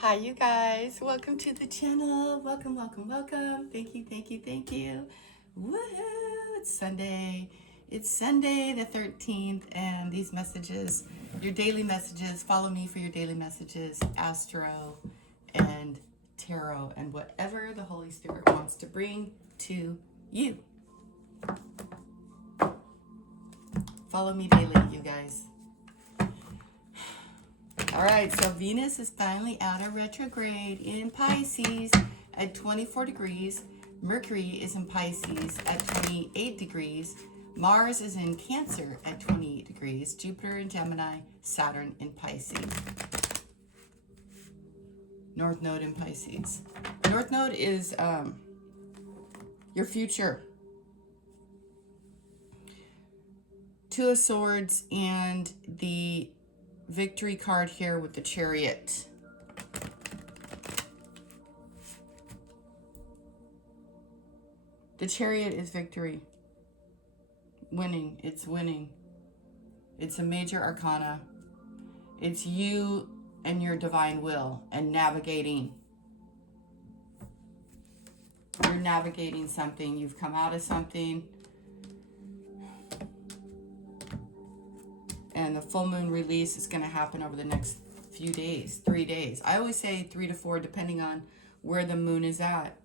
Hi, you guys. Welcome to the channel. Welcome, welcome, welcome. Thank you, thank you, thank you. Woohoo! It's Sunday. It's Sunday the 13th, and these messages, your daily messages, follow me for your daily messages, astro and tarot, and whatever the Holy Spirit wants to bring to you. Follow me daily, you guys. All right, so Venus is finally out of retrograde in Pisces at 24 degrees. Mercury is in Pisces at 28 degrees. Mars is in Cancer at 28 degrees. Jupiter in Gemini, Saturn in Pisces. North Node in Pisces. North Node is your future. Two of Swords and the Victory card here with the Chariot. The Chariot is victory. Winning. It's winning. It's a major arcana. It's you and your divine will and navigating. You're navigating something. You've come out of something. And the full moon release is going to happen over the next few days, 3 days. I always say 3 to 4, depending on where the moon is at.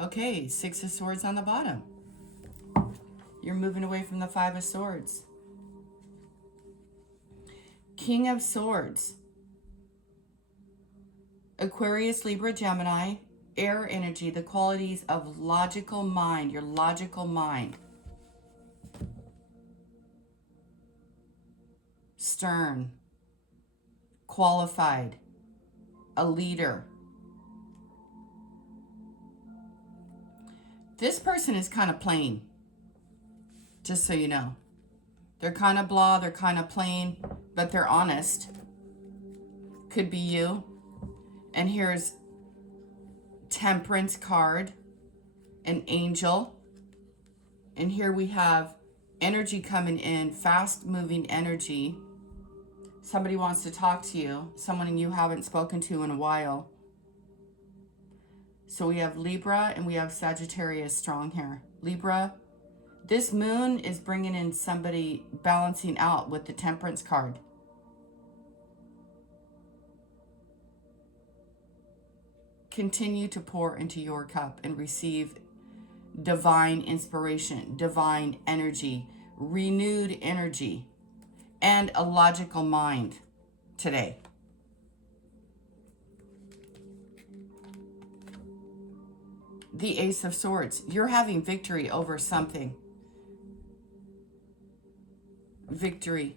Okay, 6 of Swords on the bottom. You're moving away from the 5 of Swords. King of Swords. Aquarius, Libra, Gemini, air energy, the qualities of logical mind, your logical mind. Stern, qualified, a leader. This person is kind of plain, just so you know. They're kind of blah, they're kind of plain, but they're honest. Could be you. And here's Temperance card, an angel. And here we have energy coming in, fast moving energy. Somebody wants to talk to you, someone you haven't spoken to in a while. So we have Libra and we have Sagittarius strong here. Libra, this moon is bringing in somebody balancing out with the Temperance card. Continue to pour into your cup and receive divine inspiration, divine energy, renewed energy, and a logical mind today. The Ace of Swords. You're having victory over something. Victory.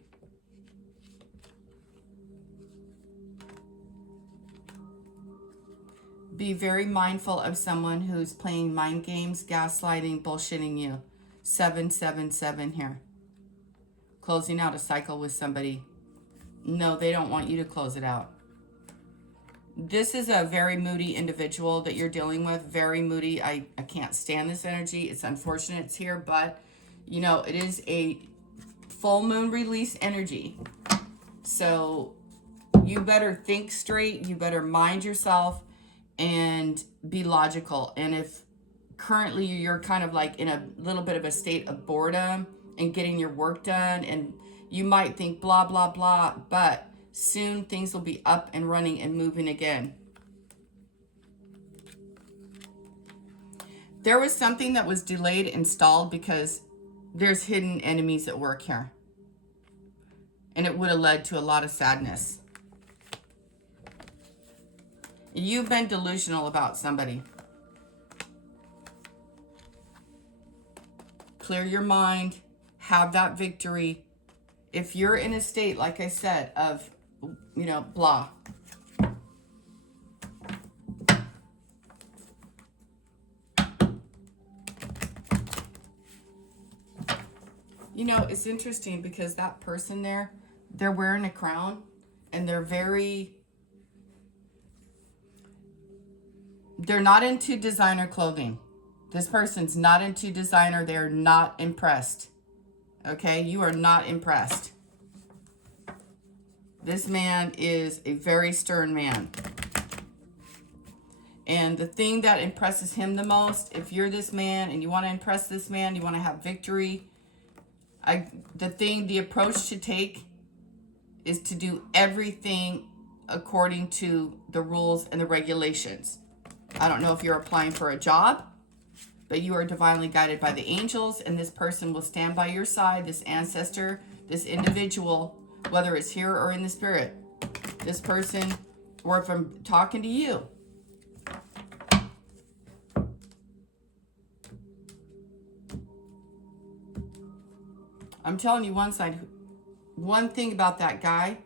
Be very mindful of someone who's playing mind games, gaslighting, bullshitting you. 777 here. Closing out a cycle with somebody. No, they don't want you to close it out. This is a very moody individual that you're dealing with. Very moody. I can't stand this energy. It's unfortunate it's here, but, you know, it is a full moon release energy. So you better think straight. You better mind yourself and be logical. And if currently you're kind of like in a little bit of a state of boredom and getting your work done, and you might think blah, blah, blah, but soon things will be up and running and moving again. There was something that was delayed and stalled because there's hidden enemies at work here. And it would have led to a lot of sadness. You've been delusional about somebody. Clear your mind. Have that victory. If you're in a state, like I said, of, you know, blah. You know, it's interesting because that person there, they're wearing a crown and they're not into designer clothing. This person's not into designer. They're not impressed. Okay? You are not impressed. This man is a very stern man. And the thing that impresses him the most, if you're this man and you want to impress this man, you want to have victory, the approach to take is to do everything according to the rules and the regulations. I don't know if you're applying for a job, but you are divinely guided by the angels, and this person will stand by your side, this ancestor, this individual, whether it's here or in the spirit. This person, or if I'm talking to you. I'm telling you one thing about that guy,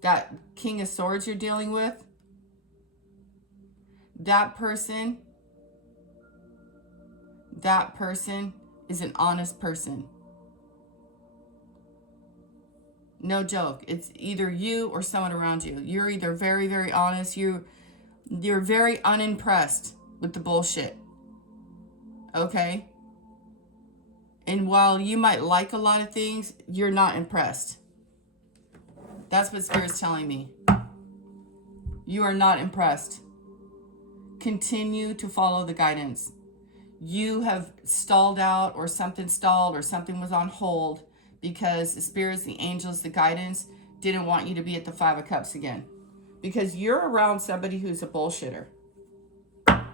that King of Swords you're dealing with, that person is an honest person. No joke. It's either you or someone around you. You're either very, very honest. You're very unimpressed with the bullshit. Okay? And while you might like a lot of things, you're not impressed. That's what Spirit's telling me. You are not impressed. Continue to follow the guidance. You have stalled out, or something stalled, or something was on hold because the spirits, the angels, the guidance didn't want you to be at the Five of Cups again. Because you're around somebody who's a bullshitter. I'm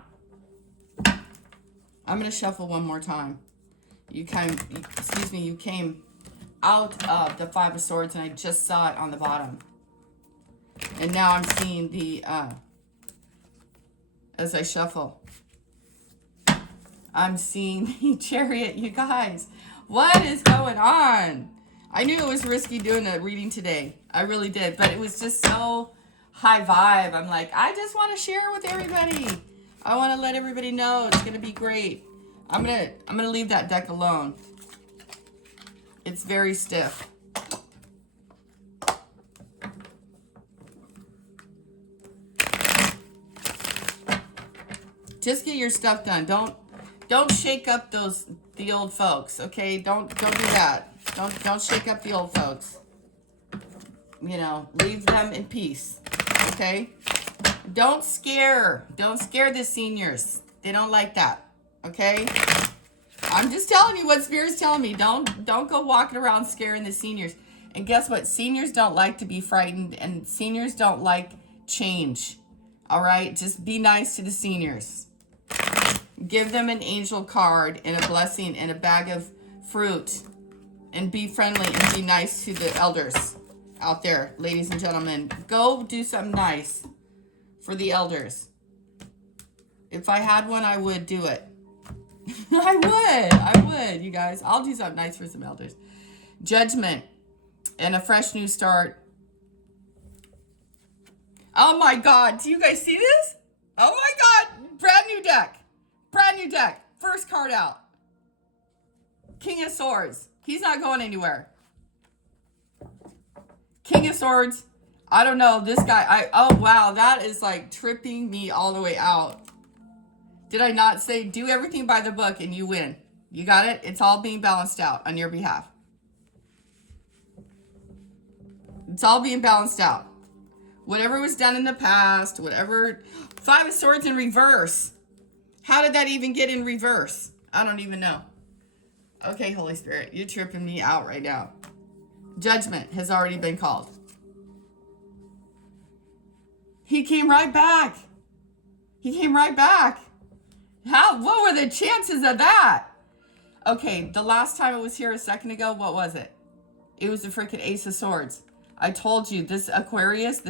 going to shuffle one more time. You came out of the Five of Swords, and I just saw it on the bottom. And now I'm seeing the, as I shuffle, I'm seeing the Chariot. You guys, what is going on? I knew it was risky doing a reading today. I really did, but it was just so high vibe. I'm like, I just want to share with everybody. I want to let everybody know it's going to be great. I'm gonna leave that deck alone. It's very stiff. Just get your stuff done. Don't shake up the old folks, okay? Don't do that. Don't shake up the old folks. You know, leave them in peace. Okay? Don't scare the seniors. They don't like that. Okay? I'm just telling you what Spirit's telling me. Don't go walking around scaring the seniors. And guess what? Seniors don't like to be frightened, and seniors don't like change. All right? Just be nice to the seniors. Give them an angel card and a blessing and a bag of fruit. And be friendly and be nice to the elders out there, ladies and gentlemen. Go do something nice for the elders. If I had one, I would do it. I would, you guys. I'll do something nice for some elders. Judgment and a fresh new start. Oh my God. Do you guys see this? Oh my God. Brand new deck. Brand new deck. First card out. King of Swords. He's not going anywhere. King of Swords. I don't know. This guy. Oh wow. That is like tripping me all the way out. Did I not say do everything by the book and you win? You got it? It's all being balanced out on your behalf. It's all being balanced out. Whatever was done in the past, whatever. Five of Swords in reverse. How did that even get in reverse? I don't even know. Okay, Holy Spirit, you're tripping me out right now. Judgment has already been called. He came right back. He came right back. What were the chances of that? Okay, the last time it was here a second ago, what was it? It was the freaking Ace of Swords. I told you, this Aquarius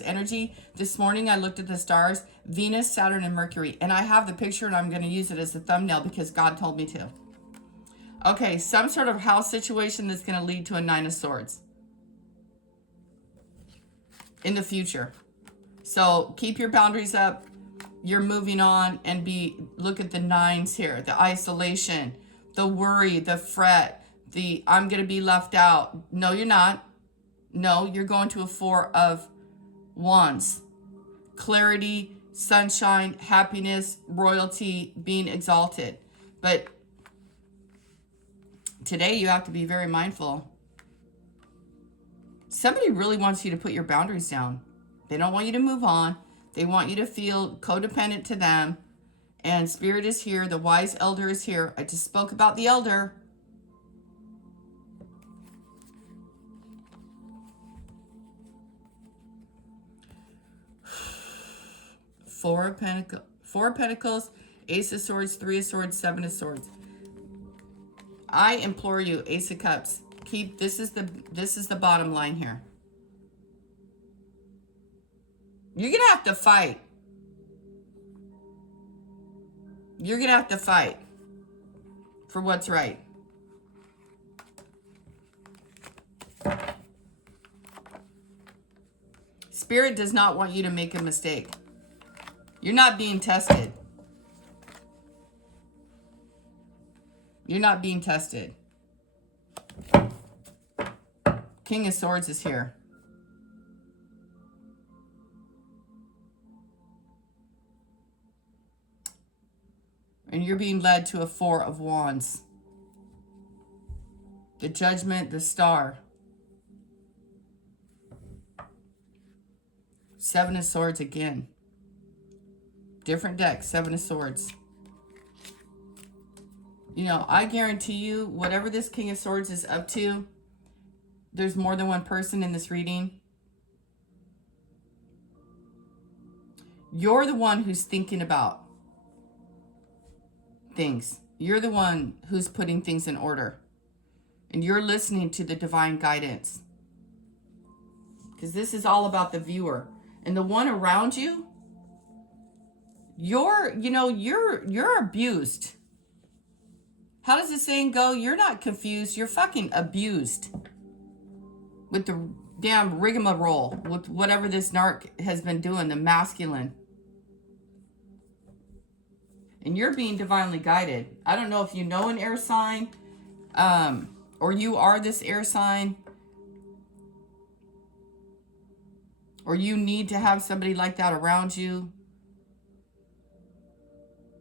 energy, this morning I looked at the stars, Venus, Saturn, and Mercury, and I have the picture and I'm going to use it as a thumbnail because God told me to. Okay, some sort of house situation that's going to lead to a Nine of Swords in the future. So keep your boundaries up. You're moving on, and look at the nines here, the isolation, the worry, the fret, the I'm going to be left out. No, you're not. No, you're going to a Four of Wands. Clarity, sunshine, happiness, royalty, being exalted. But today you have to be very mindful. Somebody really wants you to put your boundaries down. They don't want you to move on. They want you to feel codependent to them. And Spirit is here. The wise elder is here. I just spoke about the elder. Four of Pentacles, Ace of Swords, Three of Swords, Seven of Swords. I implore you, Ace of Cups, keep this is the bottom line here. You're gonna have to fight. You're gonna have to fight for what's right. Spirit does not want you to make a mistake. You're not being tested. You're not being tested. King of Swords is here. And you're being led to a Four of Wands. The Judgment, the Star. Seven of Swords again. Different deck, Seven of Swords. You know, I guarantee you, whatever this King of Swords is up to, there's more than one person in this reading. You're the one who's thinking about things. You're the one who's putting things in order. And you're listening to the divine guidance. Because this is all about the viewer. And the one around you, you're abused. How does the saying go? You're not confused. You're fucking abused. With the damn rigmarole. With whatever this narc has been doing. The masculine. And you're being divinely guided. I don't know if you know an air sign. Or you are this air sign. Or you need to have somebody like that around you.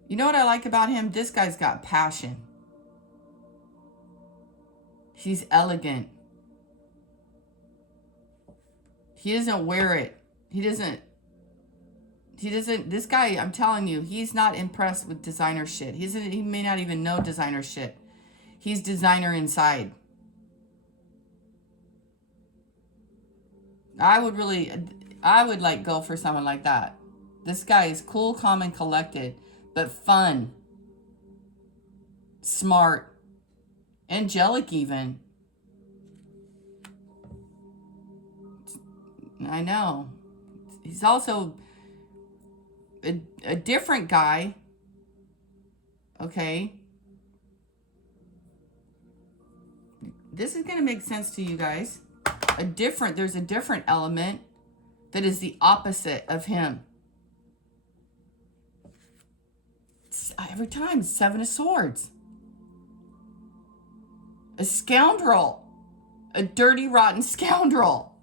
You know what I like about him? This guy's got passion. He's elegant. He doesn't wear it. He doesn't, this guy, I'm telling you, he's not impressed with designer shit. He may not even know designer shit. He's designer inside. I would like go for someone like that. This guy is cool, calm, and collected, but fun, smart, angelic even. I know. He's also a different guy. Okay. This is going to make sense to you guys. There's a different element that is the opposite of him. Every time, Seven of Swords. A scoundrel. A dirty, rotten scoundrel.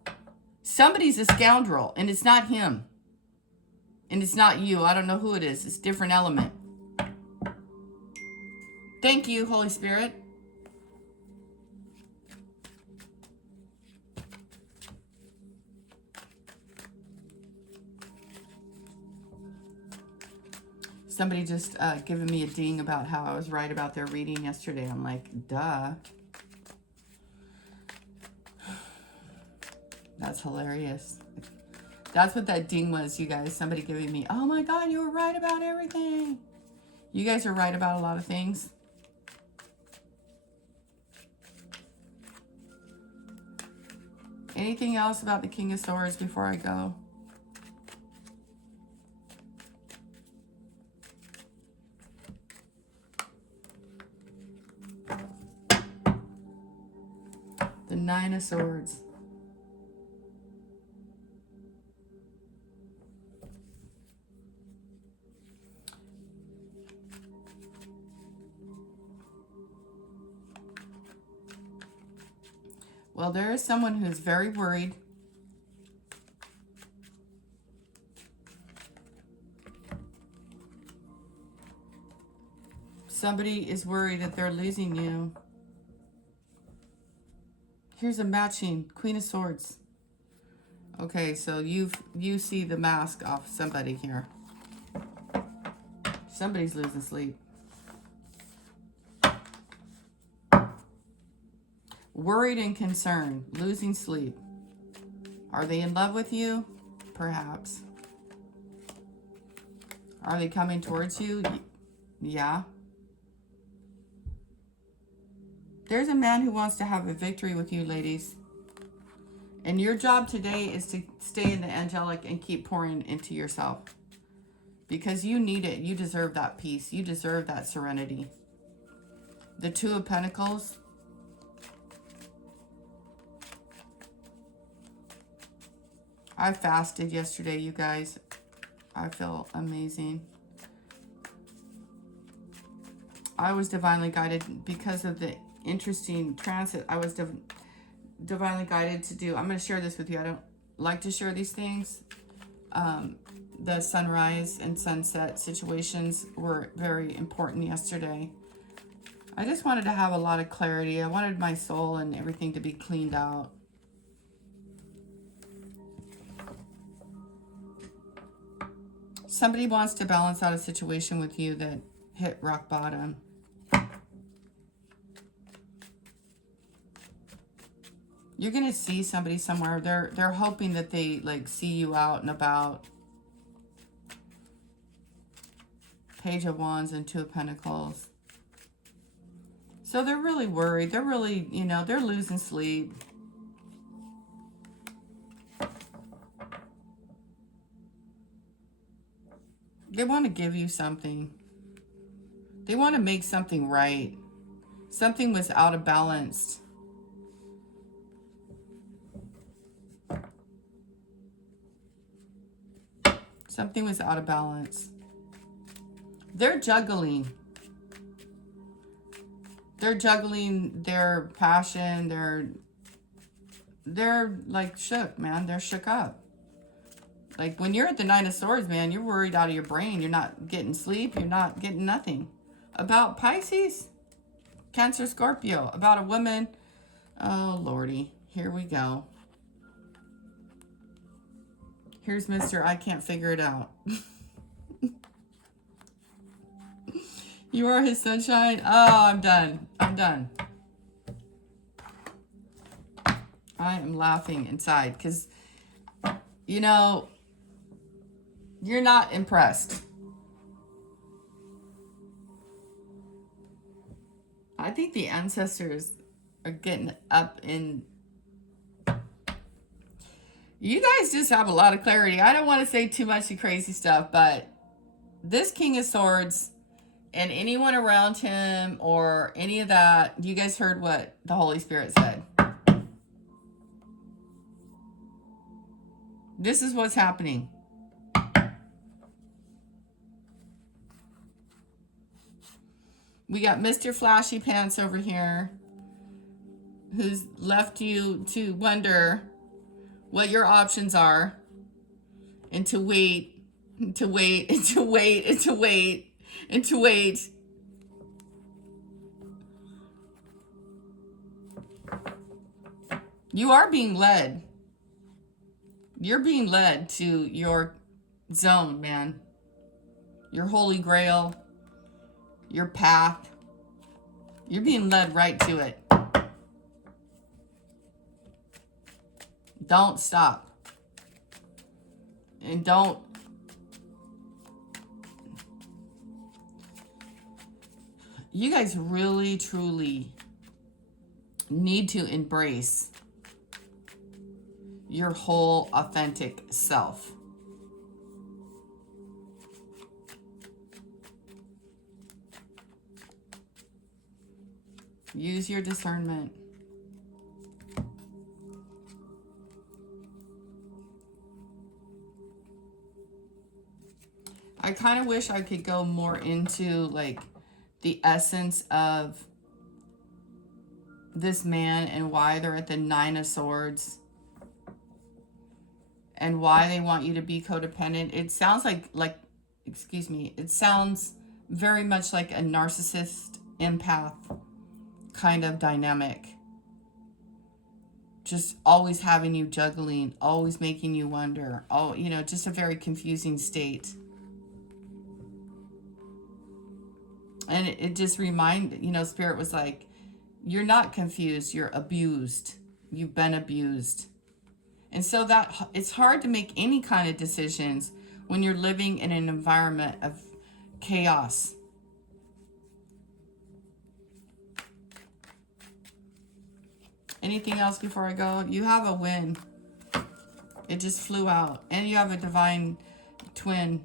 Somebody's a scoundrel, and it's not him. And it's not you. I don't know who it is. It's a different element. Thank you, Holy Spirit. Somebody just given me a ding about how I was right about their reading yesterday. I'm like, duh. That's hilarious. That's what that ding was, you guys. Somebody giving me, oh my God, you were right about everything. You guys are right about a lot of things. Anything else about the King of Swords before I go? The Nine of Swords. Well, there is someone who's very worried. Somebody is worried that they're losing you. Here's a matching Queen of Swords. Okay, so you see the mask off somebody here. Somebody's losing sleep. Worried and concerned, losing sleep. Are they in love with you? Perhaps. Are they coming towards you? Yeah. There's a man who wants to have a victory with you, ladies. And your job today is to stay in the angelic and keep pouring into yourself. Because you need it. You deserve that peace. You deserve that serenity. The Two of Pentacles. I fasted yesterday, you guys. I feel amazing. I was divinely guided because of the interesting transit. I was divinely guided to do. I'm going to share this with you. I don't like to share these things. The sunrise and sunset situations were very important yesterday. I just wanted to have a lot of clarity. I wanted my soul and everything to be cleaned out. Somebody wants to balance out a situation with you that hit rock bottom. You're going to see somebody somewhere. They're hoping that they like see you out and about. Page of Wands and Two of Pentacles. So they're really worried. They're really, you know, they're losing sleep. They want to give you something. They want to make something right. Something was out of balance. Something was out of balance. They're juggling. They're juggling their passion. They're like shook, man. They're shook up. Like when you're at the Nine of Swords, man, you're worried out of your brain. You're not getting sleep. You're not getting nothing. About Pisces, Cancer, Scorpio. About a woman. Oh, Lordy. Here we go. Here's Mr. I can't figure it out. You are his sunshine. Oh, I'm done. I'm done. I am laughing inside because, you know, you're not impressed. I think the ancestors are getting up in... You guys just have a lot of clarity. I don't want to say too much of crazy stuff, but this King of Swords and anyone around him or any of that, you guys heard what the Holy Spirit said. This is what's happening. We got Mr. Flashy Pants over here who's left you to wonder what your options are and to wait, and to wait, and to wait, and to wait, and to wait. You are being led. You're being led to your zone, man. Your holy grail. Your path. You're being led right to it. Don't stop. And don't... You guys really, truly need to embrace your whole authentic self. Use your discernment. I kind of wish I could go more into like the essence of this man and why they're at the Nine of Swords and why they want you to be codependent. It sounds like excuse me, it sounds very much like a narcissist empath kind of dynamic. just always having you juggling, always making you wonder. Oh, you know, just a very confusing state. And it just reminded, you know, Spirit was like, you're not confused, you're abused. You've been abused. And so that it's hard to make any kind of decisions when you're living in an environment of chaos. Anything else before I go? You have a win. It just flew out. And you have a divine twin.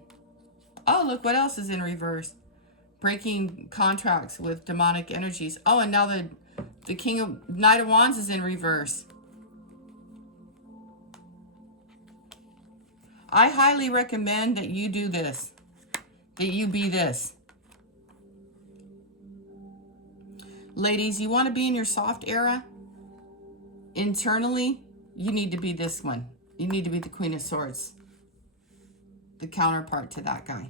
Oh, look what else is in reverse. Breaking contracts with demonic energies. Oh, and now the King of Knight of Wands is in reverse. I highly recommend that you do this. That you be this. Ladies, you want to be in your soft era? Internally, you need to be this one. You need to be the Queen of Swords. The counterpart to that guy.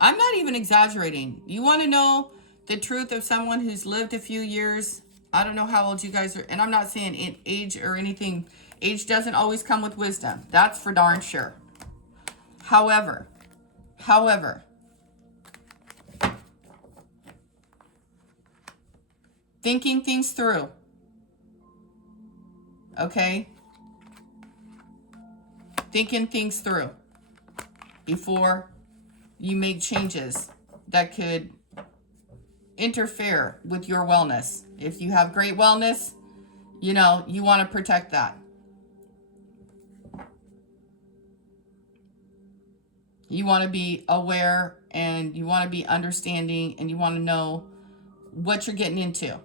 I'm not even exaggerating. You want to know the truth of someone who's lived a few years? I don't know how old you guys are. And I'm not saying age or anything. Age doesn't always come with wisdom. That's for darn sure. However, thinking things through. Okay? Thinking things through before you make changes that could interfere with your wellness. If you have great wellness, you know, you want to protect that. You want to be aware and you want to be understanding and you want to know what you're getting into.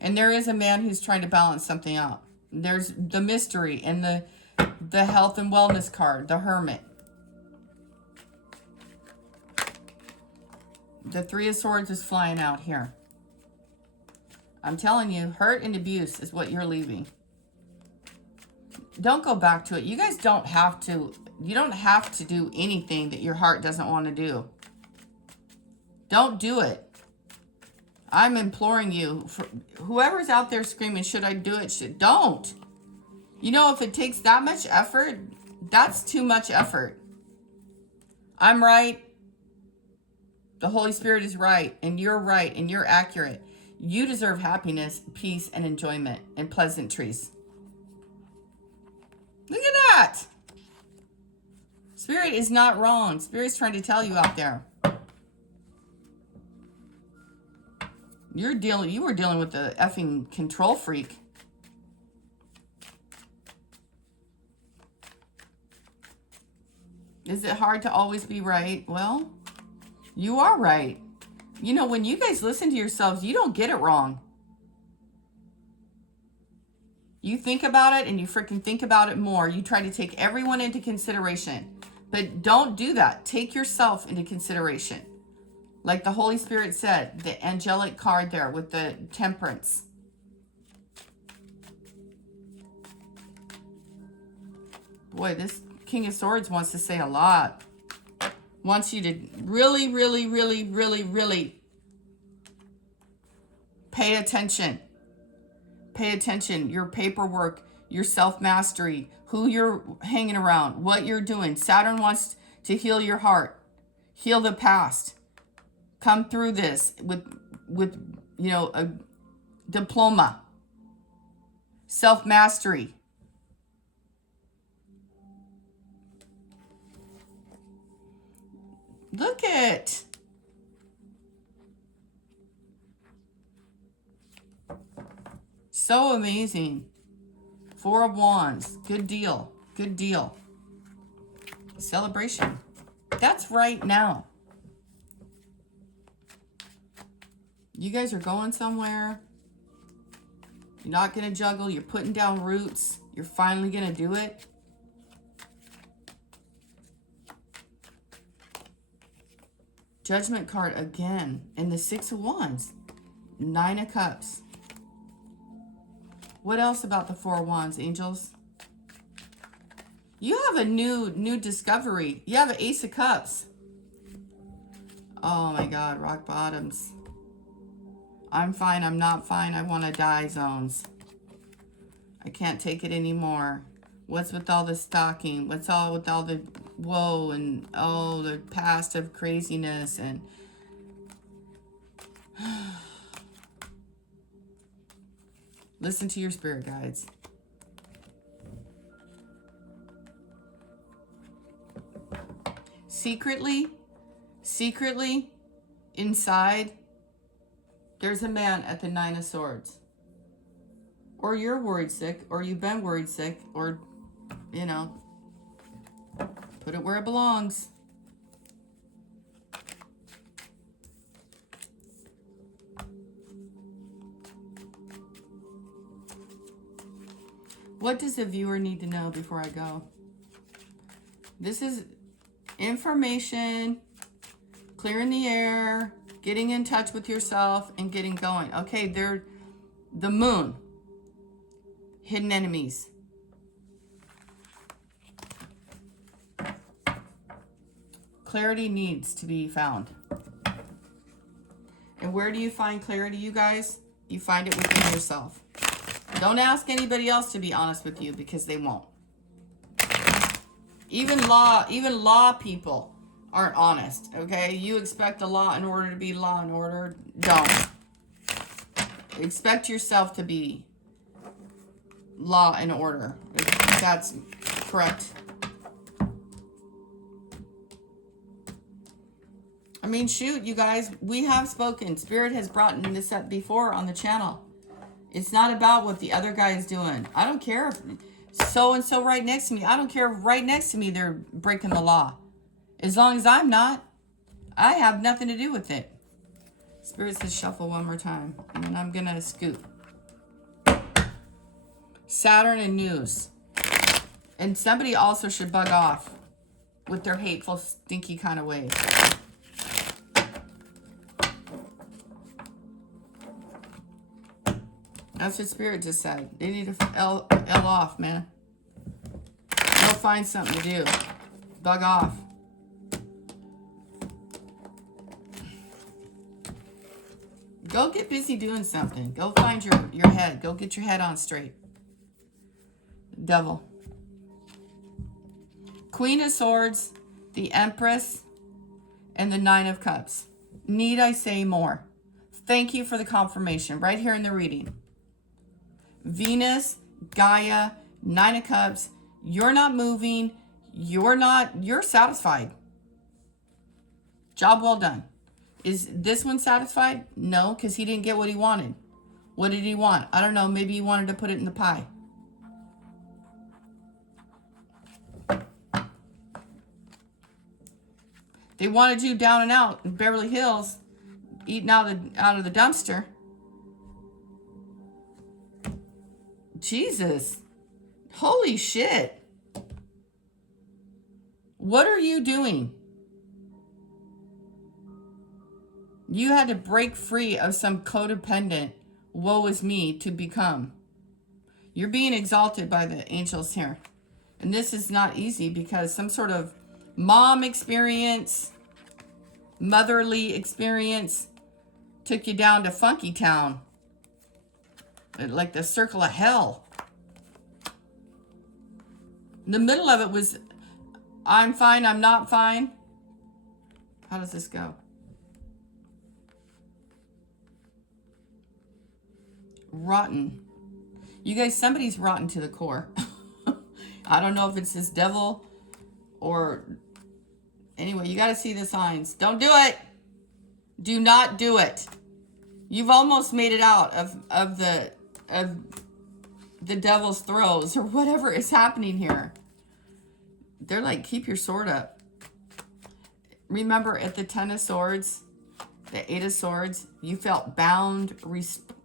And there is a man who's trying to balance something out. There's the mystery and the health and wellness card, the Hermit. The Three of Swords is flying out here. I'm telling you, hurt and abuse is what you're leaving. Don't go back to it. You guys don't have to. You don't have to do anything that your heart doesn't want to do. Don't do it. I'm imploring you, for whoever's out there screaming, should I do it? Don't. You know, if it takes that much effort, that's too much effort. I'm right. The Holy Spirit is right, and you're accurate. You deserve happiness, peace, and enjoyment, and pleasantries. Look at that. Spirit is not wrong. Spirit's trying to tell you out there. You were dealing with the effing control freak. Is it hard to always be right? Well, you are right. You know, when you guys listen to yourselves, you don't get it wrong. You think about it and you freaking think about it more. You try to take everyone into consideration. But don't do that. Take yourself into consideration. Like the Holy Spirit said, the angelic card there with the temperance. Boy, this King of Swords wants to say a lot. Wants you to really, really, really, really, really pay attention. Pay attention. Your paperwork, your self-mastery, who you're hanging around, what you're doing. Saturn wants to heal your heart. Heal the past. Come through this with you know, a diploma. Self-mastery. Look at. So amazing. Four of Wands. Good deal. Good deal. Celebration. That's right now. You guys are going somewhere. You're not going to juggle. You're putting down roots. You're finally going to do it. Judgment card again. And the Six of Wands. Nine of Cups. What else about the Four of Wands, angels? You have a new discovery. You have an Ace of Cups. Oh my God, rock bottoms. I'm fine, I'm not fine, I want to die zones. I can't take it anymore. What's with all the stalking? What's all with all the woe and oh, the past of craziness and listen to your spirit guides. Secretly, inside, there's a man at the Nine of Swords. Or you're worried sick, or you've been worried sick, or, you know, put it where it belongs. What does the viewer need to know before I go? This is information, clearing the air, getting in touch with yourself, and getting going. Okay, the moon. Hidden enemies. Clarity needs to be found. And where do you find clarity, you guys? You find it within yourself. Don't ask anybody else to be honest with you because they won't. Even law people aren't honest, okay? You expect the law in order to be law and order. Don't. Expect yourself to be law and order. That's correct. I mean, shoot, you guys, we have spoken. Spirit has brought this up before on the channel. It's not about what the other guy is doing. I don't care if so-and-so right next to me. I don't care if right next to me they're breaking the law. As long as I'm not, I have nothing to do with it. Spirit says shuffle one more time. And then I'm going to scoop. Saturn and news. And somebody also should bug off with their hateful, stinky kind of ways. That's what Spirit just said. They need to L off, man. Go find something to do. Bug off. Go get busy doing something. Go find your head. Go get your head on straight. Devil. Queen of Swords, the Empress, and the Nine of Cups. Need I say more? Thank you for the confirmation right here in the reading. Venus, Gaia, Nine of Cups. You're not moving. You're satisfied. Job well done. Is this one satisfied? No, because he didn't get what he wanted. What did he want? I don't know. Maybe he wanted to put it in the pie. They wanted you down and out in Beverly Hills, eating out of the dumpster. Jesus. Holy shit. What are you doing? You had to break free of some codependent, woe is me, to become. You're being exalted by the angels here. And this is not easy because some sort of mom experience, motherly experience took you down to Funky Town. Like the circle of hell. The middle of it was, I'm fine, I'm not fine. How does this go? Rotten. You guys, somebody's rotten to the core. I don't know if it's this devil or... Anyway, you got to see the signs. Don't do it. Do not do it. You've almost made it out of the devil's throes or whatever is happening here. They're like, keep your sword up. Remember at the Ten of Swords, the Eight of Swords, you felt bound,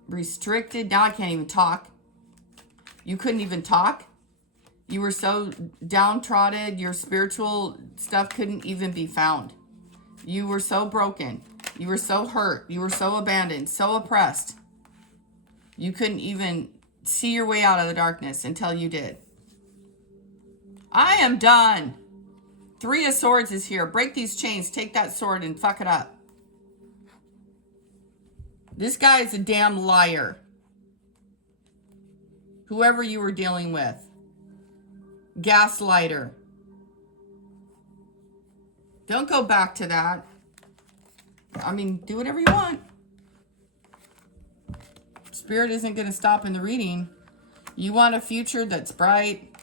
restricted. Now I can't even talk. You couldn't even talk. You were so downtrodden, your spiritual stuff couldn't even be found. You were so broken. You were so hurt. You were so abandoned, so oppressed. You couldn't even see your way out of the darkness until you did. I am done. Three of Swords is here. Break these chains. Take that sword and fuck it up. This guy is a damn liar. Whoever you were dealing with. Gaslighter. Don't go back to that. I mean, do whatever you want. Spirit isn't going to stop in the reading. You want a future that's bright.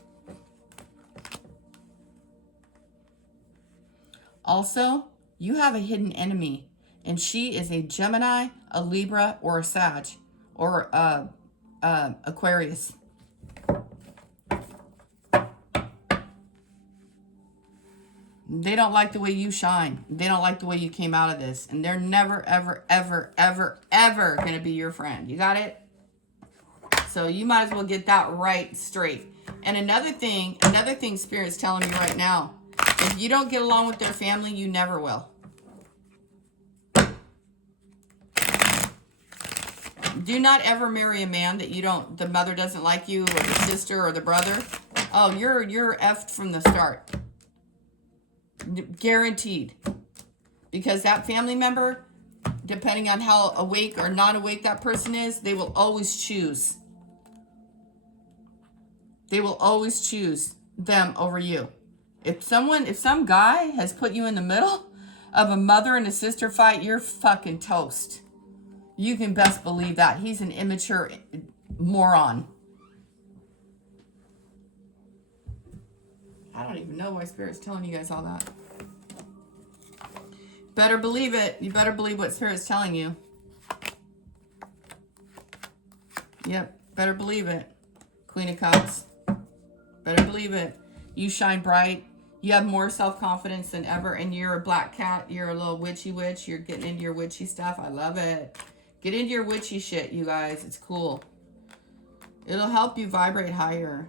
Also, you have a hidden enemy. And she is a Gemini, a Libra, or a Sag. Or Aquarius. They don't like the way you shine. They don't like the way you came out of this. And they're never, ever, ever, ever, ever going to be your friend. You got it? So you might as well get that right straight. And another thing Spirit's telling me right now. If you don't get along with their family, you never will. Do not ever marry a man that the mother doesn't like you, or the sister, or the brother. Oh, you're effed from the start. Guaranteed. Because that family member, depending on how awake or not awake that person is, they will always choose. They will always choose them over you. If some guy has put you in the middle of a mother and a sister fight, you're fucking toast. You can best believe that. He's an immature moron. I don't even know why Spirit's telling you guys all that. Better believe it. You better believe what Spirit's telling you. Yep, better believe it. Queen of Cups. Better believe it. You shine bright. You have more self-confidence than ever. And you're a black cat. You're a little witchy witch. You're getting into your witchy stuff. I love it. Get into your witchy shit, you guys. It's cool. It'll help you vibrate higher.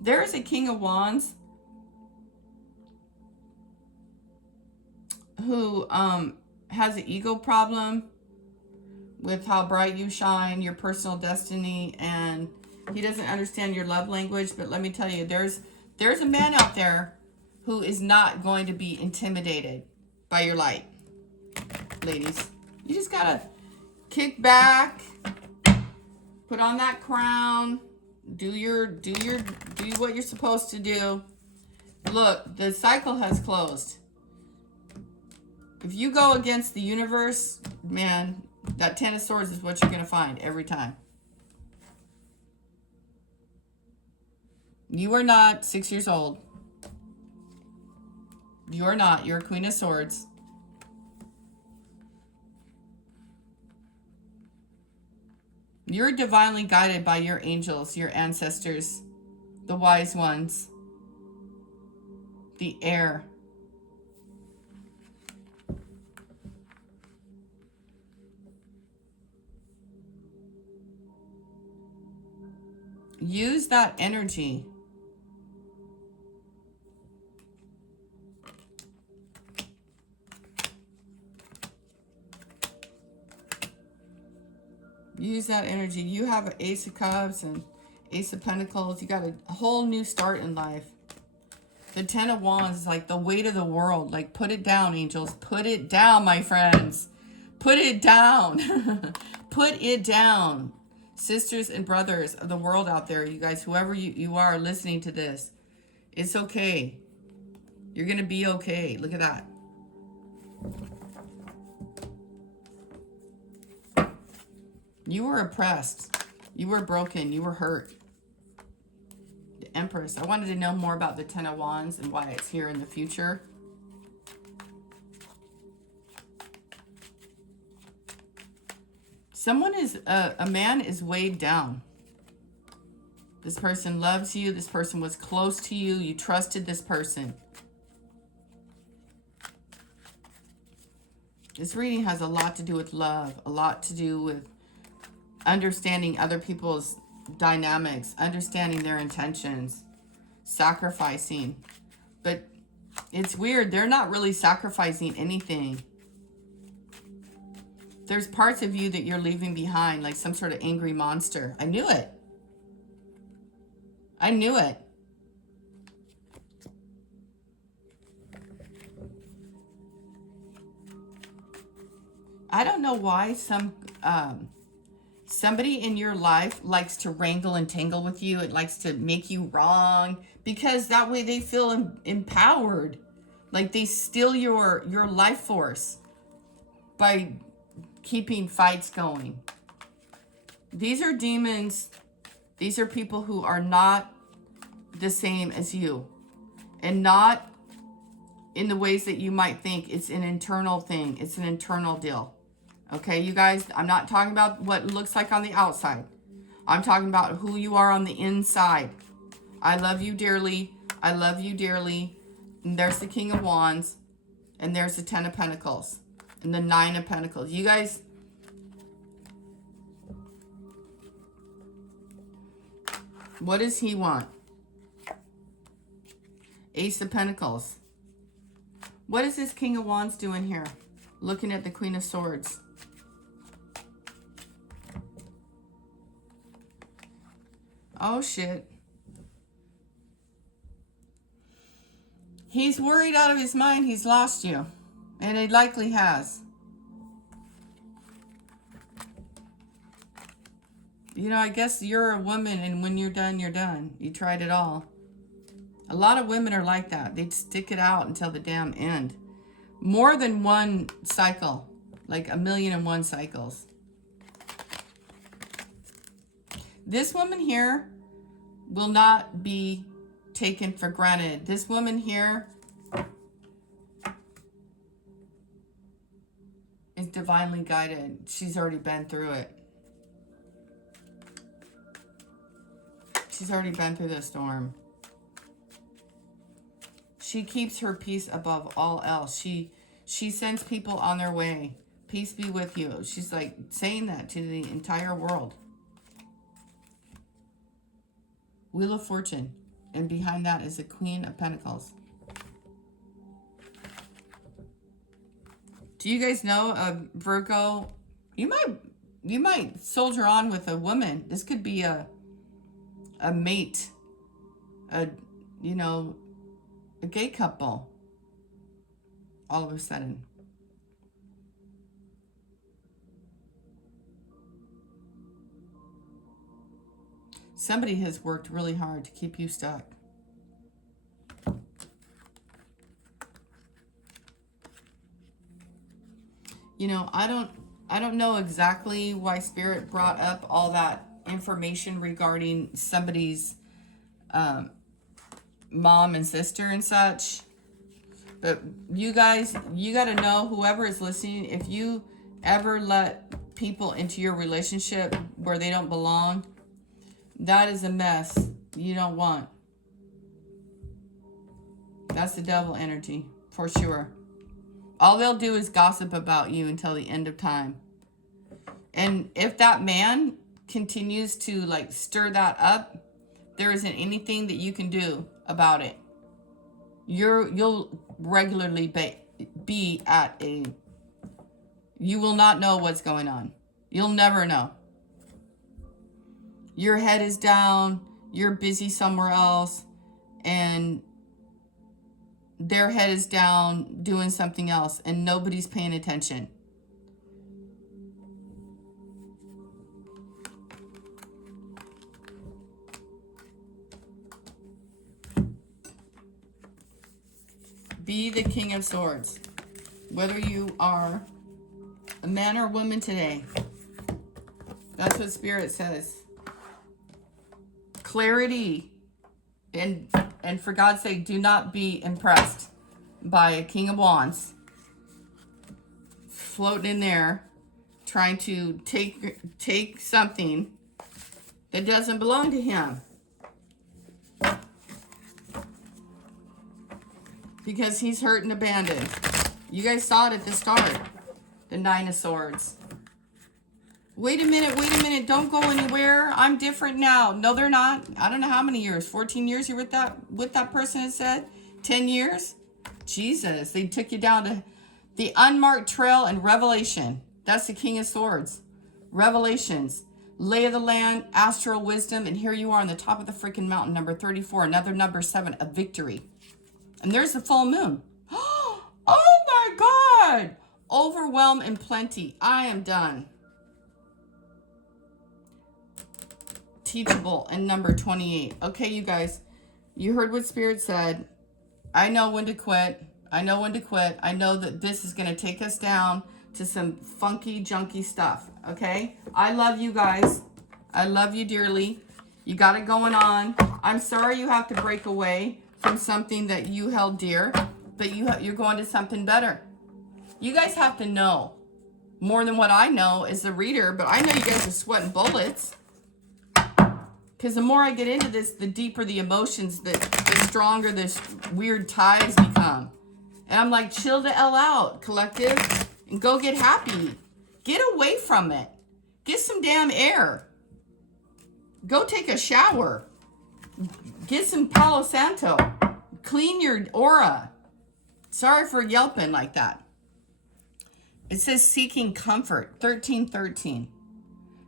There's a King of Wands who has an ego problem with how bright you shine, your personal destiny, and he doesn't understand your love language. But let me tell you, there's a man out there who is not going to be intimidated by your light. Ladies, you just gotta kick back, put on that crown, do what you're supposed to do. Look, the cycle has closed. If you go against the universe, man, that Ten of Swords is what you're going to find every time. You are not 6 years old. You are not. You're a Queen of Swords. You're divinely guided by your angels, your ancestors, the wise ones, the air. Use that energy. Use that energy. You have an Ace of Cups and Ace of Pentacles. You got a whole new start in life. The Ten of Wands is like the weight of the world. Like, put it down, angels. Put it down, my friends. Put it down. Put it down. Sisters and brothers of the world out there, you guys, whoever you are listening to this, it's okay. You're going to be okay. Look at that. You were oppressed. You were broken. You were hurt. The Empress. I wanted to know more about the Ten of Wands and why it's here in the future. Someone is, a man is weighed down. This person loves you. This person was close to you. You trusted this person. This reading has a lot to do with love, a lot to do with understanding other people's dynamics, understanding their intentions, sacrificing. But it's weird. They're not really sacrificing anything. There's parts of you that you're leaving behind, like some sort of angry monster. I knew it. I knew it. I don't know why some somebody in your life likes to wrangle and tangle with you. It likes to make you wrong because that way they feel empowered. Like they steal your life force by keeping fights going. These are demons. These are people who are not the same as you, and not in the ways that you might think. It's an internal thing. It's an internal deal. Okay, you guys, I'm not talking about what it looks like on the outside. I'm talking about who you are on the inside. I love you dearly. I love you dearly. And there's the King of Wands. And there's the Ten of Pentacles. And the Nine of Pentacles. You guys, what does he want? Ace of Pentacles. What is this King of Wands doing here? Looking at the Queen of Swords. Oh, shit. He's worried out of his mind he's lost you. And he likely has. You know, I guess you're a woman, and when you're done, you're done. You tried it all. A lot of women are like that. They'd stick it out until the damn end. More than one cycle. Like 1,000,001 cycles. This woman here will not be taken for granted. This woman here is divinely guided. She's already been through it. She's already been through the storm. She keeps her peace above all else. She sends people on their way. Peace be with you. She's like saying that to the entire world. Wheel of Fortune. And behind that is the Queen of Pentacles. Do you guys know, Virgo, you might soldier on with a woman. This could be a mate, a gay couple, all of a sudden. Somebody has worked really hard to keep you stuck. You know, I don't know exactly why Spirit brought up all that information regarding somebody's mom and sister and such. But you guys, you got to know, whoever is listening, if you ever let people into your relationship where they don't belong, that is a mess you don't want. That's the devil energy, for sure. All they'll do is gossip about you until the end of time. And if that man continues to like stir that up, there isn't anything that you can do about it. You'll regularly be at a... You will not know what's going on. You'll never know. Your head is down, you're busy somewhere else, and their head is down doing something else, and nobody's paying attention. Be the King of Swords. Whether you are a man or woman today. That's what Spirit says. Clarity. And for God's sake, do not be impressed by a King of Wands floating in there trying to take something that doesn't belong to him. Because he's hurt and abandoned. You guys saw it at the start. The Nine of Swords. Wait a minute, don't go anywhere. I'm different now. No, they're not. I don't know how many years. 14 years you're with that person has said? 10 years? Jesus, they took you down to the unmarked trail and Revelation. That's the King of Swords. Revelations. Lay of the land, astral wisdom, and here you are on the top of the freaking mountain, number 34, another number 7, a victory. And there's the full moon. Oh my God! Overwhelm and plenty. I am done. teachable, and number 28. Okay, you guys, you heard what Spirit said. I know when to quit. I know when to quit. I know that this is going to take us down to some funky, junky stuff. Okay? I love you guys. I love you dearly. You got it going on. I'm sorry you have to break away from something that you held dear, but you're going to something better. You guys have to know more than what I know as the reader, but I know you guys are sweating bullets. Because the more I get into this, the deeper the emotions, the stronger this weird ties become. And I'm like, chill the hell out, collective, and go get happy. Get away from it. Get some damn air. Go take a shower. Get some Palo Santo. Clean your aura. Sorry for yelping like that. It says seeking comfort, 1313.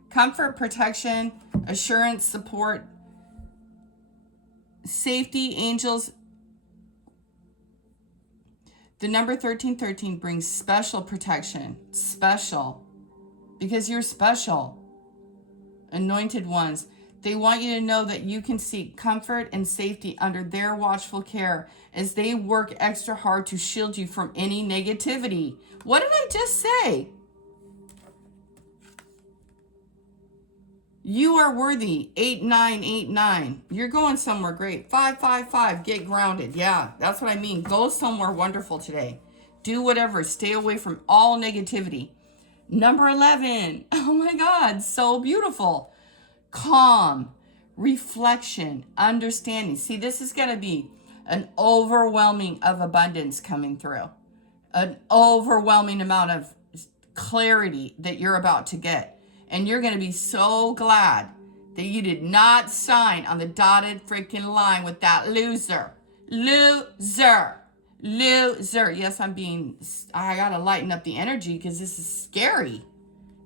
Comfort, protection, assurance, support, safety, angels. The number 1313 brings special protection. Special. Because you're special. Anointed ones. They want you to know that you can seek comfort and safety under their watchful care as they work extra hard to shield you from any negativity. What did I just say? You are worthy. 8989. You're going somewhere great. 555. Get grounded. Yeah, that's what I mean. Go somewhere wonderful today. Do whatever. Stay away from all negativity. Number 11. Oh my God. So beautiful. Calm. Reflection. Understanding. See, this is going to be an overwhelming of abundance coming through. An overwhelming amount of clarity that you're about to get. And you're going to be so glad that you did not sign on the dotted freaking line with that loser. Loser. Loser. Yes, I got to lighten up the energy because this is scary.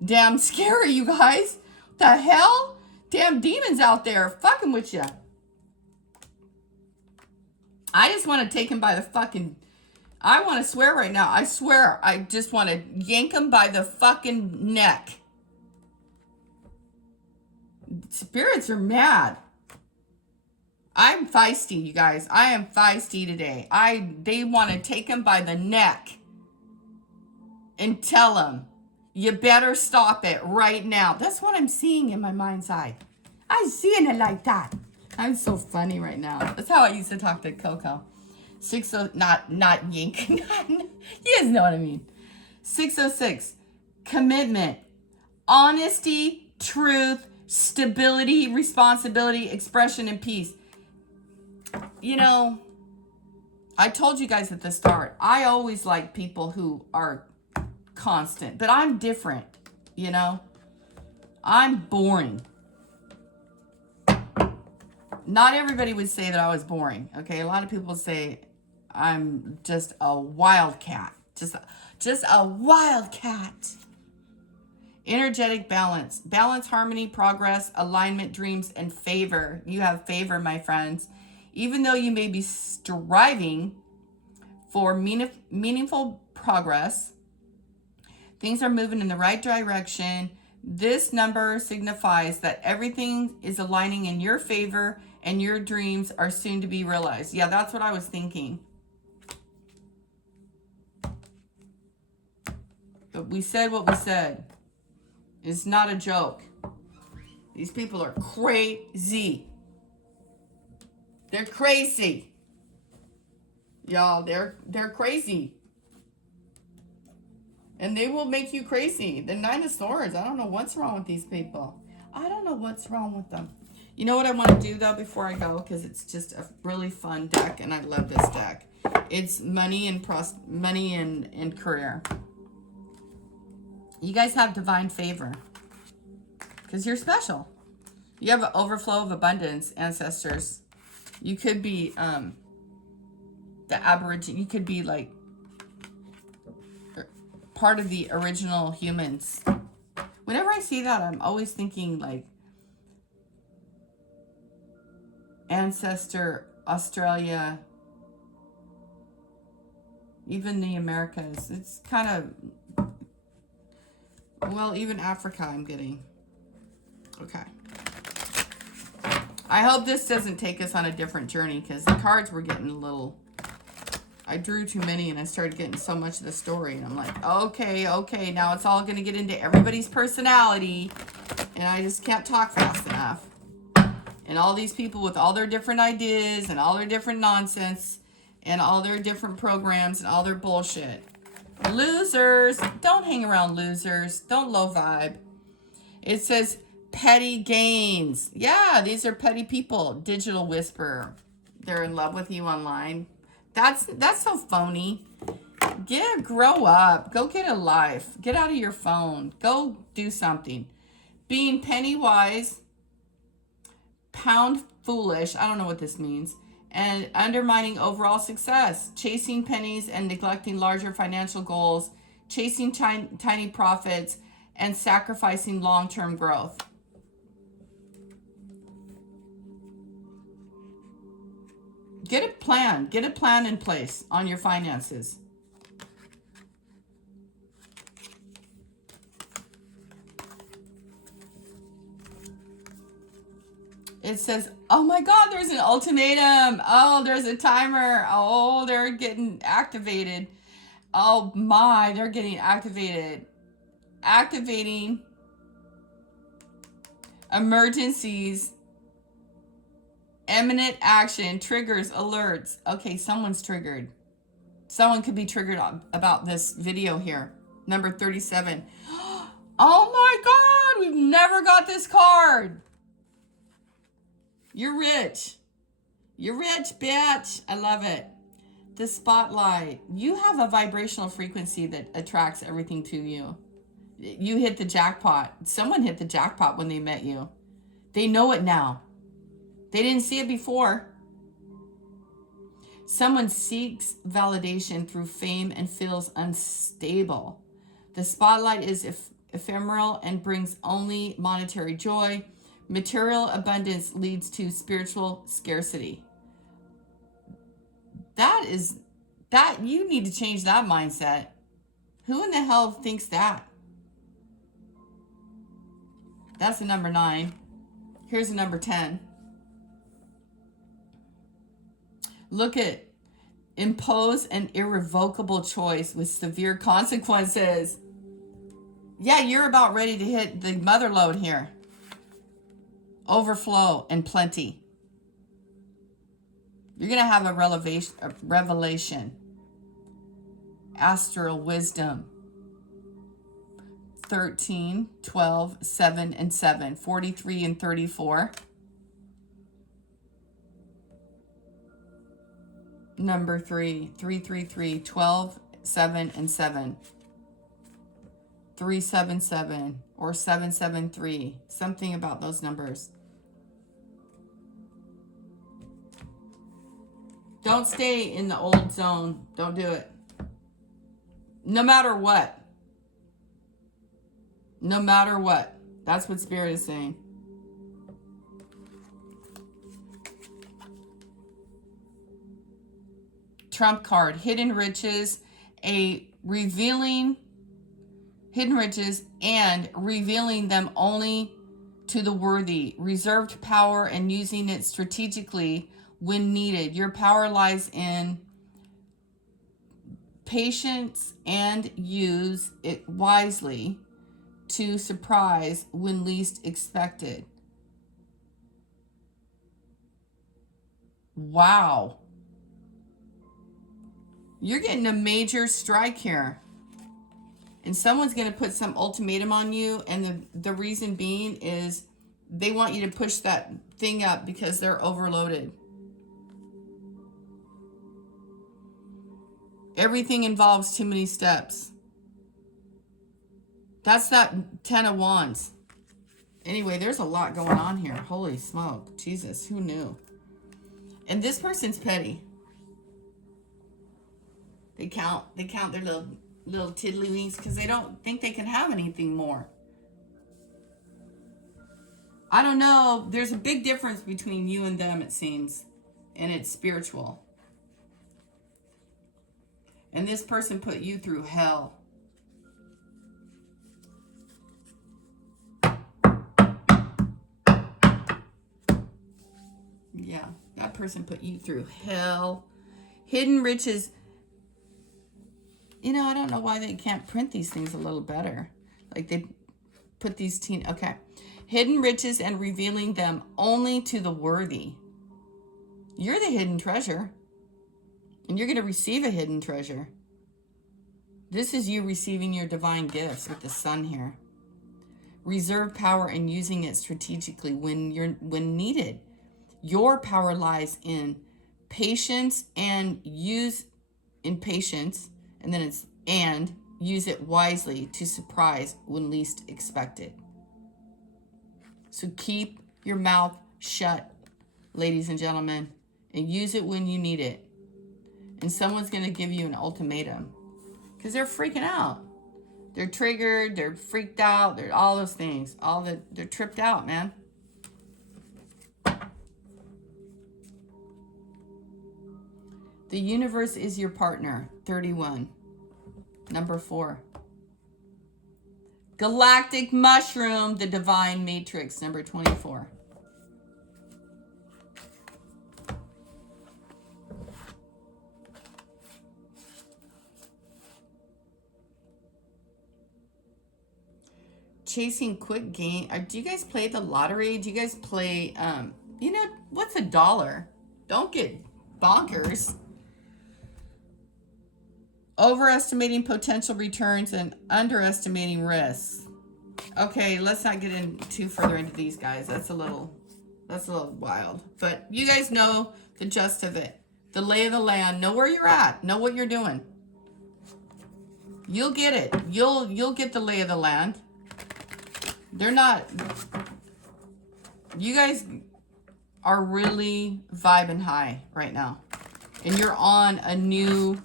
Damn scary, you guys. What the hell? Damn demons out there fucking with you. I just want to take him by the fucking... I want to swear right now. I swear. I just want to yank him by the fucking neck. Spirits are mad. I'm feisty, you guys. I am feisty today. They want to take him by the neck and tell him, you better stop it right now. That's what I'm seeing in my mind's eye. I'm seeing it like that. I'm so funny right now. That's how I used to talk to Coco. 60, not yank. You guys know what I mean. 606, commitment, honesty, truth, stability, responsibility, expression, and peace. You know, I told you guys at the start, I always like people who are constant, but I'm different, you know? I'm boring. Not everybody would say that I was boring, okay? A lot of people say I'm just a wildcat. Just a wildcat. Energetic balance. Balance, harmony, progress, alignment, dreams, and favor. You have favor, my friends. Even though you may be striving for meaningful progress, things are moving in the right direction. This number signifies that everything is aligning in your favor and your dreams are soon to be realized. Yeah, that's what I was thinking. But we said what we said. It's not a joke. These people are crazy. They're crazy. Y'all, they're crazy. And they will make you crazy. The Nine of Swords. I don't know what's wrong with these people. I don't know what's wrong with them. You know what I want to do, though, before I go? Because it's just a really fun deck, and I love this deck. It's money and career. You guys have divine favor. Because you're special. You have an overflow of abundance, ancestors. You could be the Aborigine. You could be like part of the original humans. Whenever I see that, I'm always thinking like ancestor, Australia, even the Americas. It's kind of, well, even Africa I'm getting. Okay. I hope this doesn't take us on a different journey, because the cards were getting a little... I drew too many and I started getting so much of the story. And I'm like, okay, now it's all going to get into everybody's personality. And I just can't talk fast enough. And all these people with all their different ideas and all their different nonsense and all their different programs and all their bullshit. Losers. Don't hang around losers. Don't low vibe. It says petty gains. Yeah, these are petty people. Digital whisper. They're in love with you online. That's so phony. Grow up. Go get a life. Get out of your phone. Go do something. Being penny wise, pound foolish. I don't know what this means. And undermining overall success. Chasing pennies and neglecting larger financial goals. Chasing tiny profits and sacrificing long-term growth. Get a plan. Get a plan in place on your finances. It says, oh my God, there's an ultimatum. Oh, there's a timer. Oh, they're getting activated. Oh my, they're getting activated. Activating emergencies. Imminent action, triggers, alerts. Okay, someone's triggered. Someone could be triggered about this video here. Number 37. Oh my God, we've never got this card. You're rich. You're rich, bitch. I love it. The spotlight. You have a vibrational frequency that attracts everything to you. You hit the jackpot. Someone hit the jackpot when they met you. They know it now. They didn't see it before. Someone seeks validation through fame and feels unstable. The spotlight is ephemeral and brings only monetary joy. Material abundance leads to spiritual scarcity. You need to change that mindset. Who in the hell thinks that? That's a number 9. Here's a number 10. Look at impose an irrevocable choice with severe consequences. Yeah, you're about ready to hit the mother lode here. Overflow and plenty. You're going to have a revelation. Astral wisdom. 13, 12, 7, and 7. 43 and 34. Number 3, 333, 12, 7, and 7. 377 or 773. Something about those numbers. Don't stay in the old zone. Don't do it. No matter what. No matter what. That's what Spirit is saying. Trump card, hidden riches, hidden riches and revealing them only to the worthy, reserved power and using it strategically when needed. Your power lies in patience and use it wisely to surprise when least expected. Wow. You're getting a major strike here. And someone's going to put some ultimatum on you. And the reason being is they want you to push that thing up because they're overloaded. Everything involves too many steps. That's that 10 of Wands. Anyway, there's a lot going on here. Holy smoke. Jesus, who knew? And this person's petty. They count their little tiddlywinks because they don't think they can have anything more. I don't know. There's a big difference between you and them, it seems. And it's spiritual. And this person put you through hell. That person put you through hell. Hidden riches. You know, I don't know why they can't print these things a little better. Like they put these okay. Hidden riches and revealing them only to the worthy. You're the hidden treasure. And you're going to receive a hidden treasure. This is you receiving your divine gifts with the sun here. Reserve power and using it strategically when needed. Your power lies in patience and use it wisely to surprise when least expected. So keep your mouth shut, ladies and gentlemen, and use it when you need it. And someone's going to give you an ultimatum because they're freaking out. They're triggered, they're freaked out, they're all those things. They're tripped out, man. The universe is your partner, 31. Number 4. Galactic mushroom, the divine matrix, number 24. Chasing quick gain. Do you guys play the lottery? Do you guys play, what's $1? Don't get bonkers. Overestimating potential returns and underestimating risks. Okay, let's not get in too further into these guys. That's a little wild. But you guys know the gist of it. The lay of the land. Know where you're at. Know what you're doing. You'll get it. You'll get the lay of the land. They're not. You guys are really vibing high right now. And you're on a new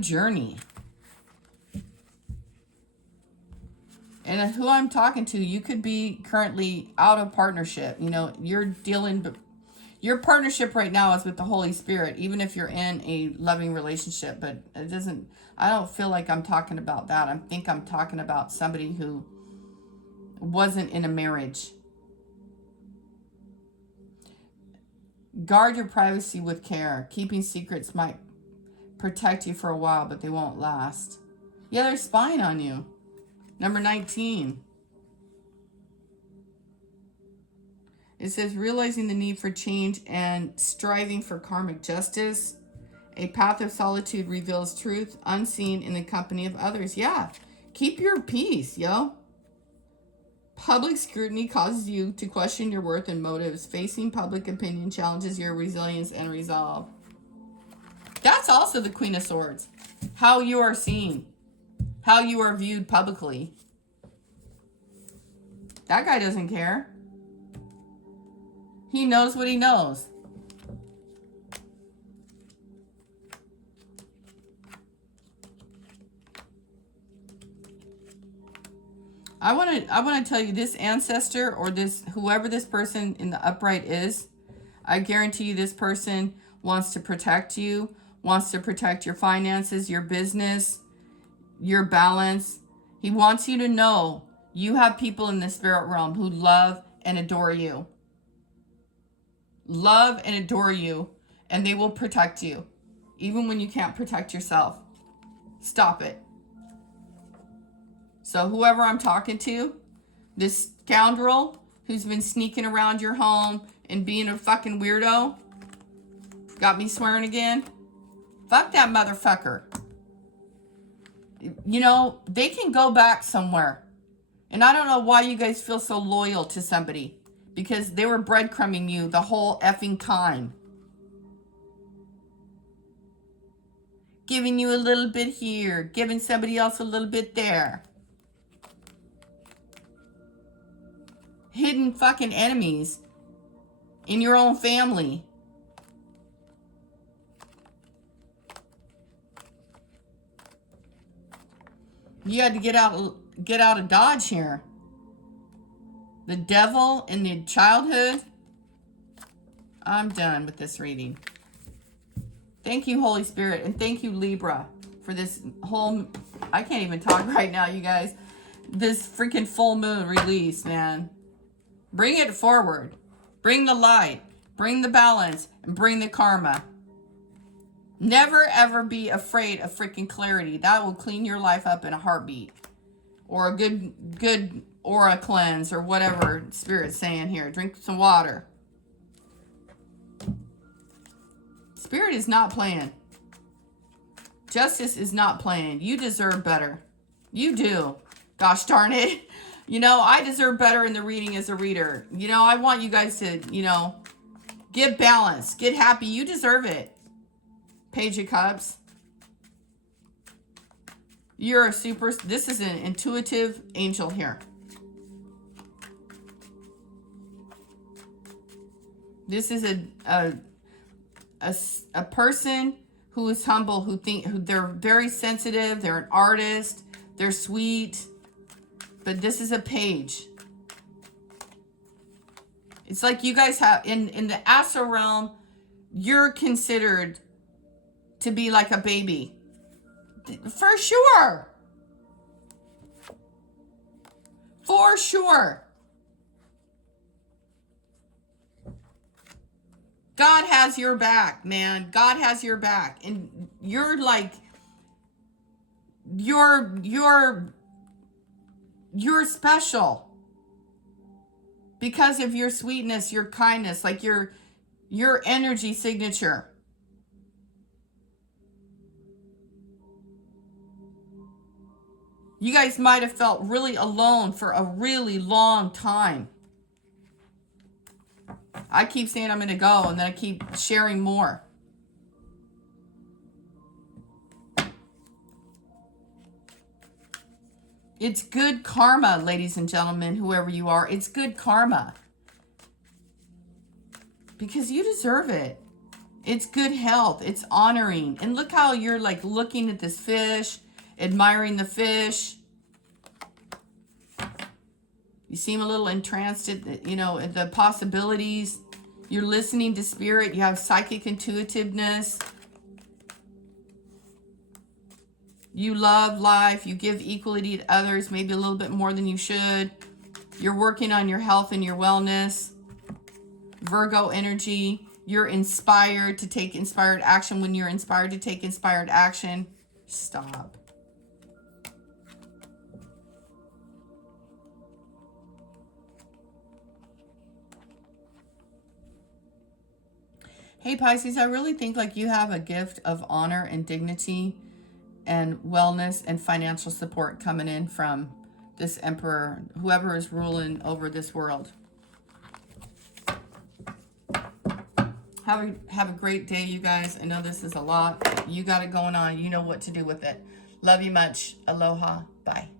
journey. And who I'm talking to, you could be currently out of partnership. You know, your partnership right now is with the Holy Spirit, even if you're in a loving relationship. But I don't feel like I'm talking about that. I think I'm talking about somebody who wasn't in a marriage. Guard your privacy with care. Keeping secrets might protect you for a while, but they won't last. Yeah, they're spying on you. Number 19. It says, realizing the need for change and striving for karmic justice. A path of solitude reveals truth unseen in the company of others. Yeah, keep your peace, yo. Public scrutiny causes you to question your worth and motives. Facing public opinion challenges your resilience and resolve. That's also the Queen of Swords. How you are seen. How you are viewed publicly. That guy doesn't care. He knows what he knows. I want to tell you, this ancestor or this whoever this person in the upright is, I guarantee you this person wants to protect you, wants to protect your finances, your business, your balance. He wants you to know you have people in the spirit realm who love and adore you. Love and adore you, and they will protect you, even when you can't protect yourself. Stop it. So whoever I'm talking to, this scoundrel who's been sneaking around your home and being a fucking weirdo, got me swearing again. Fuck that motherfucker. You know, they can go back somewhere. And I don't know why you guys feel so loyal to somebody. Because they were breadcrumbing you the whole effing time. Giving you a little bit here. Giving somebody else a little bit there. Hidden fucking enemies in your own family. You had to get out of Dodge here. The devil in the childhood. I'm done with this reading. Thank you, Holy Spirit, and thank you, Libra, for this whole... I can't even talk right now, you guys. this freaking full moon release, man. Bring it forward. Bring the light. Bring the balance. And bring the karma. Never ever be afraid of freaking clarity. That will clean your life up in a heartbeat. Or a good aura cleanse or whatever Spirit's saying here. Drink some water. Spirit is not playing. Justice is not playing. You deserve better. You do. Gosh darn it. You know, I deserve better in the reading as a reader. You know, I want you guys to, you know, get balanced. Get happy. You deserve it. Page of Cups. You're a this is an intuitive angel here. This is a person who is humble, who they're very sensitive, they're an artist, they're sweet, but this is a page. It's like you guys have, in the astral realm, you're considered to be like a baby. For sure. For sure. God has your back, man. God has your back. And you're like, you're special. Because of your sweetness, your kindness, like your energy signature. You guys might have felt really alone for a really long time. I keep saying I'm going to go, and then I keep sharing more. It's good karma, ladies and gentlemen, whoever you are. It's good karma. Because you deserve it. It's good health. It's honoring. And look how you're like looking at this fish, admiring the fish. You seem a little entranced at, you know, at the possibilities. You're listening to spirit. You have psychic intuitiveness. You love life. You give equally to others, maybe a little bit more than you should. You're working on your health and your wellness. Virgo energy. You're inspired to take inspired action when you're inspired to take inspired action. Stop. Hey Pisces, I really think like you have a gift of honor and dignity and wellness and financial support coming in from this emperor, whoever is ruling over this world. Have a great day, you guys. I know this is a lot. You got it going on. You know what to do with it. Love you much. Aloha. Bye.